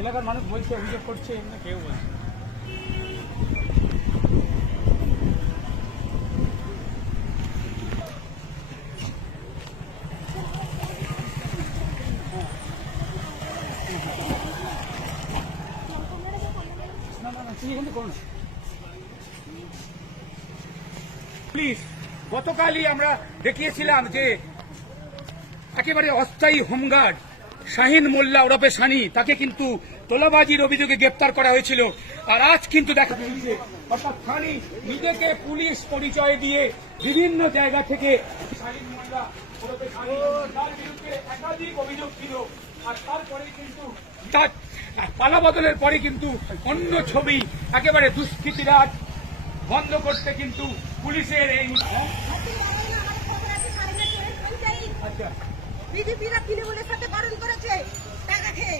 এলাকার মানুষ বলছে, অভিযোগ করছে, এমনি কেউ বলছে। না না না, তুমি এখানে করো না। পুলিশ গতকালই আমরা দেখিয়েছিলাম যে একেবারে অস্থায়ী হোমগার্ড শাহিন মোল্লা ওরফে সানি, তাকে কিন্তু তোলাবাজির অভিযোগে গ্রেপ্তার করা হয়েছিল। আর আজ কিন্তু দেখা যাচ্ছে অর্থাৎ সানি নিজেকে পুলিশ পরিচয় দিয়ে বিভিন্ন জায়গা থেকে শাহিন মোল্লা ওরফে সানি, তার বিরুদ্ধে একাধিক অভিযোগ ছিল। আর তারপরে কিন্তু তার পালাবদলের পরে কিন্তু অন্য ছবি একেবারে দুষ্কৃতীরাজ বন্ধ করতে কিন্তু পুলিশের এই বিজেপিরা তৃণমূলের সাথে বারণ করেছে টাকা খেয়ে।